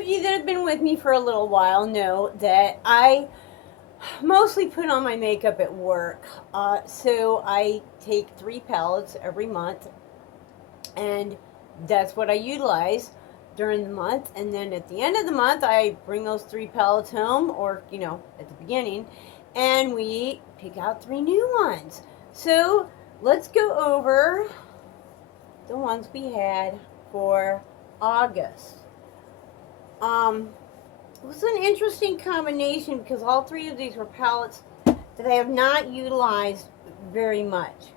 of you that have been with me for a little while know that I mostly put on my makeup at work. So I take 3 palettes every month, and that's what I utilize during the month. And then at the end of the month, I bring those 3 palettes home, or at the beginning, and we pick out 3 new ones. So let's go over the ones we had for August. It was an interesting combination because all 3 of these were palettes that I have not utilized very much.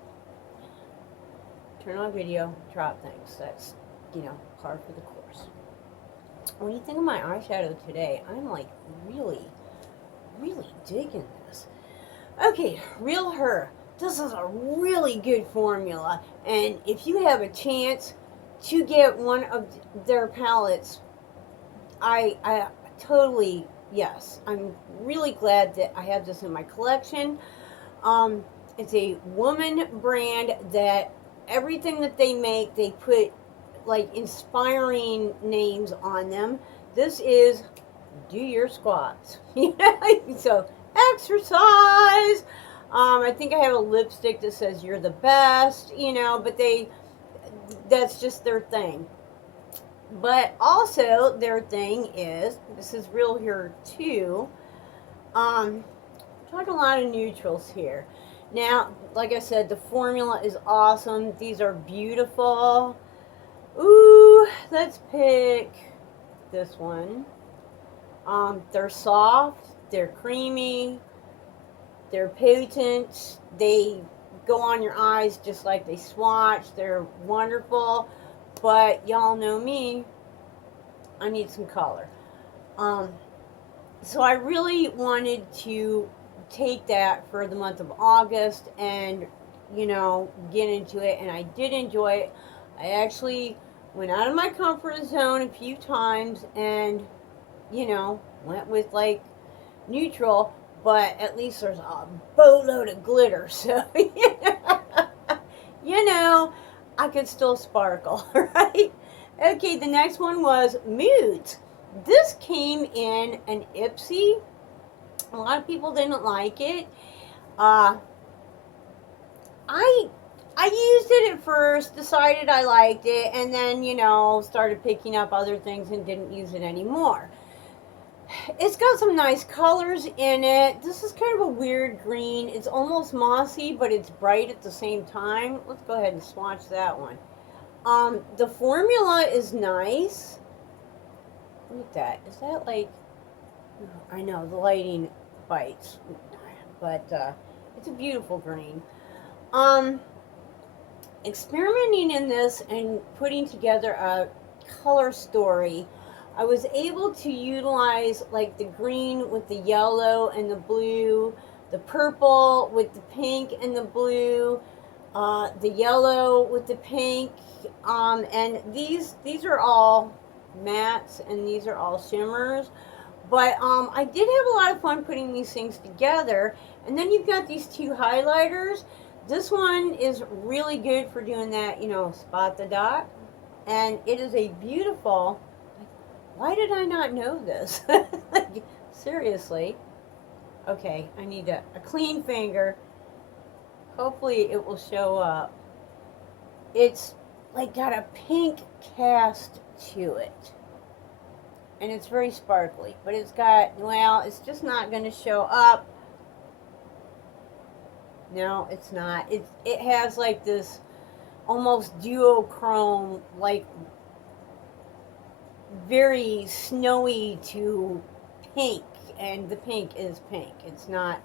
Turn on video, drop things. That's, par for the course. When you think of my eyeshadow today, I'm like really, really digging this. Okay, Real Her. This is a really good formula, and if you have a chance to get one of their palettes, I totally, yes. I'm really glad that I have this in my collection. It's a woman brand that everything that they make, they put like inspiring names on them. This is Do Your Squats. So exercise. I think I have a lipstick that says You're the Best, but that's just their thing. But also their thing is, this is Real Here too. Talking a lot of neutrals here. Now, like I said, the formula is awesome. These are beautiful. Ooh, let's pick this one. They're soft, they're creamy, they're potent, they go on your eyes just like they swatch. They're wonderful, but y'all know me, I need some color. So I really wanted to take that for the month of August and, get into it, and I did enjoy it. I actually went out of my comfort zone a few times and, went with like neutral, but at least there's a boatload of glitter, so, I could still sparkle, right? Okay, the next one was Moods. This came in an Ipsy. A lot of people didn't like it. I used it at first, decided I liked it, and then, started picking up other things and didn't use it anymore. It's got some nice colors in it. This is kind of a weird green. It's almost mossy, but it's bright at the same time. Let's go ahead and swatch that one. The formula is nice. Look at that. Is that like... I know, the lighting bites. But it's a beautiful green. Experimenting in this and putting together a color story, I was able to utilize like the green with the yellow and the blue, the purple with the pink and the blue, the yellow with the pink, and these are all mattes and these are all shimmers. But I did have a lot of fun putting these things together. And then you've got these 2 highlighters. This one is really good for doing that, spot the dot. And it is a beautiful... Why did I not know this? Like, seriously. Okay, I need a clean finger. Hopefully it will show up. It's like got a pink cast to it. And it's very sparkly. But it's got, well, it's just not going to show up. No, it's not. It has like this almost duochrome, like very snowy to pink, and the pink is pink. It's not,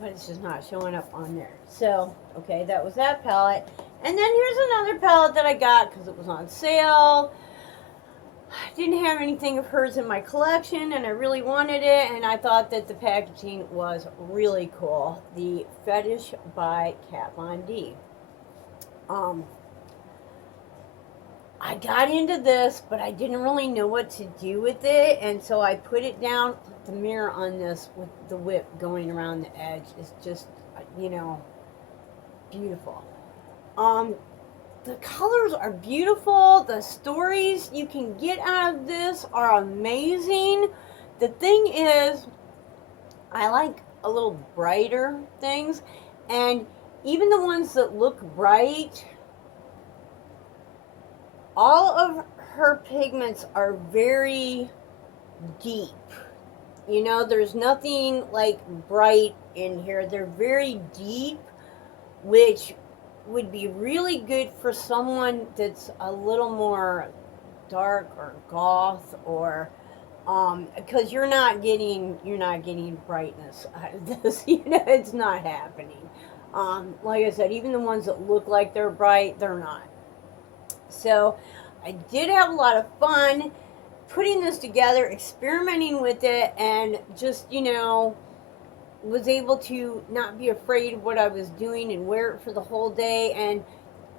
but it's just not showing up on there. So, okay, that was that palette. And then here's another palette that I got because it was on sale. I didn't have anything of hers in my collection, and I really wanted it, and I thought that the packaging was really cool. The Fetish by Kat Von D. I got into this, but I didn't really know what to do with it, and so I put it down. The mirror on this with the whip going around the edge is just, beautiful. the colors are beautiful. The stories you can get out of this are amazing. The thing is, I like a little brighter things, and even the ones that look bright, all of her pigments are very deep. You know, there's nothing like bright in here. They're very deep, which would be really good for someone that's a little more dark or goth, or because you're not getting brightness out of this. You know, it's not happening. Like I said, even the ones that look like they're bright, they're not. So I did have a lot of fun putting this together, experimenting with it, and just, was able to not be afraid of what I was doing and wear it for the whole day. And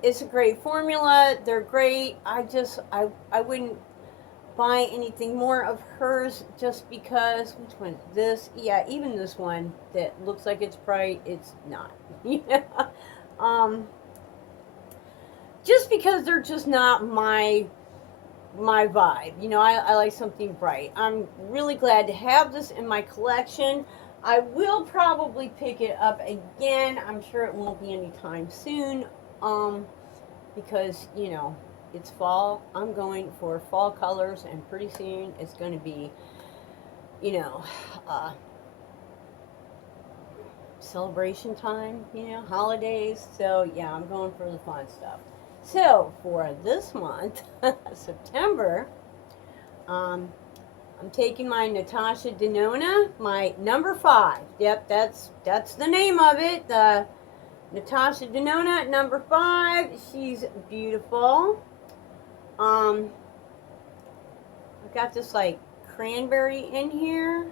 it's a great formula. They're great. I wouldn't buy anything more of hers just because. Which one? This? Yeah, even this one that looks like it's bright, it's not. Yeah. Um, just because they're just not my vibe. I like something bright. I'm really glad to have this in my collection. I will probably pick it up again. I'm sure it won't be anytime soon. Because, it's fall. I'm going for fall colors, and pretty soon it's going to be, uh, celebration time, holidays. So, yeah, I'm going for the fun stuff. So, for this month, September, I'm taking my Natasha Denona, my number 5. Yep, that's the name of it. Natasha Denona, number 5. She's beautiful. I've got this like cranberry in here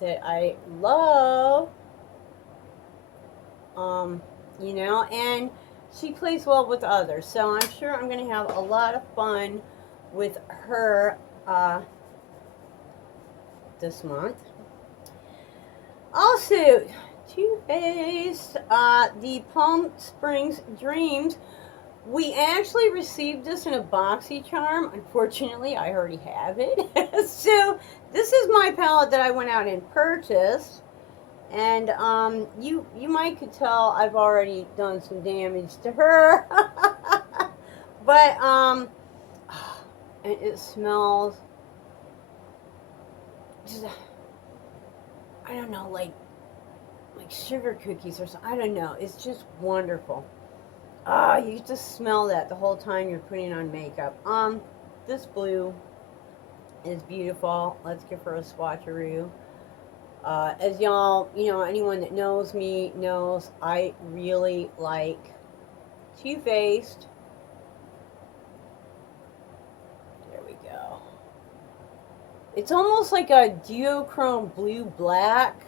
that I love. And she plays well with others, so I'm sure I'm going to have a lot of fun with her this month. Also, Too Faced, the Palm Springs Dreams. We actually received this in a BoxyCharm. Unfortunately, I already have it. So, this is my palette that I went out and purchased. And you might could tell I've already done some damage to her. But and it smells just, I don't know, like sugar cookies or something. I don't know. It's just wonderful. You just smell that the whole time you're putting on makeup. This blue is beautiful. Let's give her a swatcheroo. As y'all, anyone that knows me knows I really like Too Faced. There we go. It's almost like a duochrome blue black.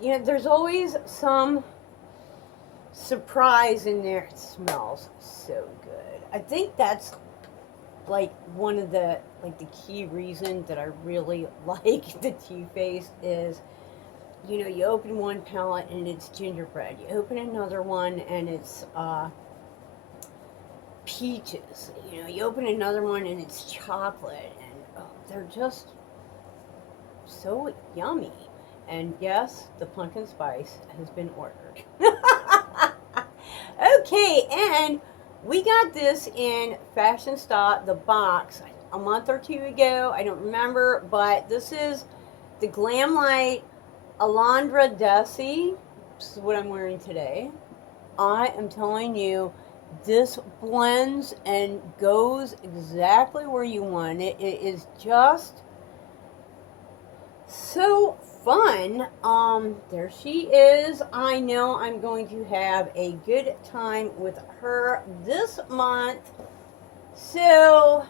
There's always some surprise in there. It smells so good. I think that's like one of the key reason that I really like the Too Faced is, you open one palette and it's gingerbread. You open another one and it's peaches. You open another one and it's chocolate, and they're just so yummy. And yes, the pumpkin spice has been ordered. Okay, and we got this in Fashion Stock, the box, a month or two ago. I don't remember, but this is the Glam Light Alondra Desi. This is what I'm wearing today. I am telling you, this blends and goes exactly where you want it. It is just so fun. There she is. I know I'm going to have a good time with her this month. So,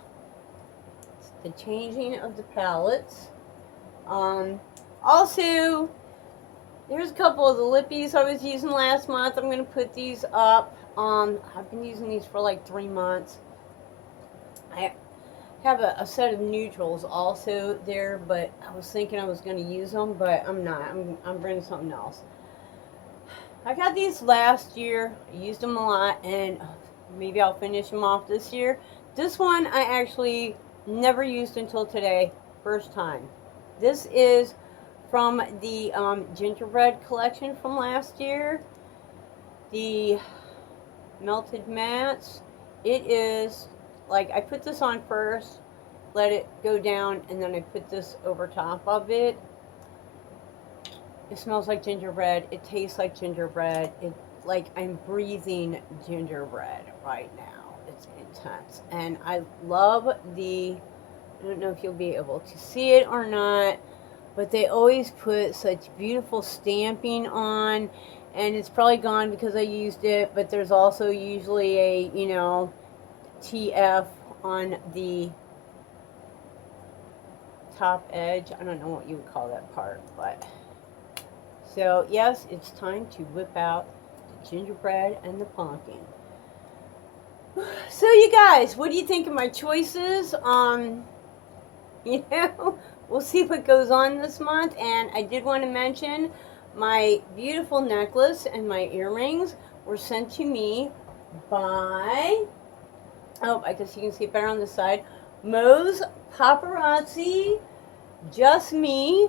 the changing of the palettes. Also, there's a couple of the lippies I was using last month. I'm going to put these up. I've been using these for like 3 months. I have a set of neutrals also there, but I was thinking I was going to use them, but I'm not. I'm bringing something else. I got these last year. I used them a lot, and maybe I'll finish them off this year. This one I actually never used until today, first time. This is from the gingerbread collection from last year. The melted mats. It is like I put this on first, let it go down, and then I put this over top of it. It smells like gingerbread. It tastes like gingerbread. It like I'm breathing gingerbread right now. It's intense, and I love the. I don't know if you'll be able to see it or not, but they always put such beautiful stamping on, and it's probably gone because I used it. But there's also usually a TF on the top edge. I don't know what you would call that part, but. So, yes, it's time to whip out the gingerbread and the pumpkin. So, you guys, what do you think of my choices? We'll see what goes on this month. And I did want to mention my beautiful necklace and my earrings were sent to me by, I guess you can see it better on the side, Moe's Paparazzi, Just Me.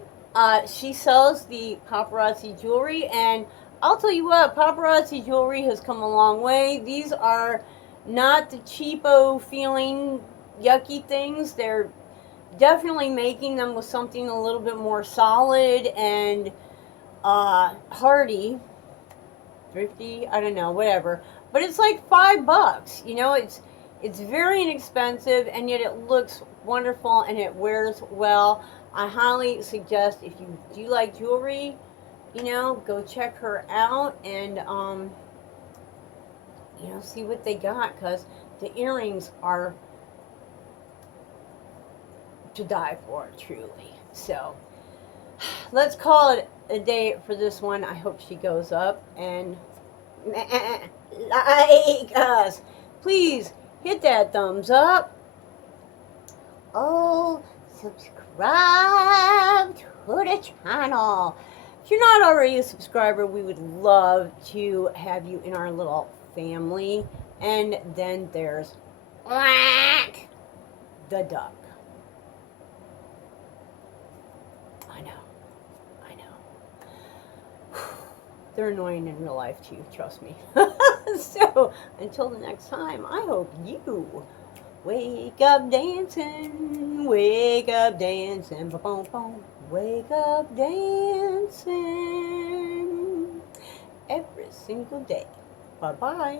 She sells the paparazzi jewelry, and I'll tell you what, paparazzi jewelry has come a long way. These are not the cheapo feeling yucky things. They're definitely making them with something a little bit more solid and hardy, thrifty, I don't know, whatever. But it's like $5. It's very inexpensive, and yet it looks wonderful and it wears well. I highly suggest if you do like jewelry, go check her out and, see what they got, because the earrings are to die for, truly. So, let's call it a day for this one. I hope she goes up and like us. Please hit that thumbs up. Oh, subscribe to the channel. If you're not already a subscriber, we would love to have you in our little family. And then there's Quack the duck. I know. They're annoying in real life too, trust me. So, until the next time, I hope you wake up dancing, ba-boom, boom. Wake up dancing every single day. Bye-bye.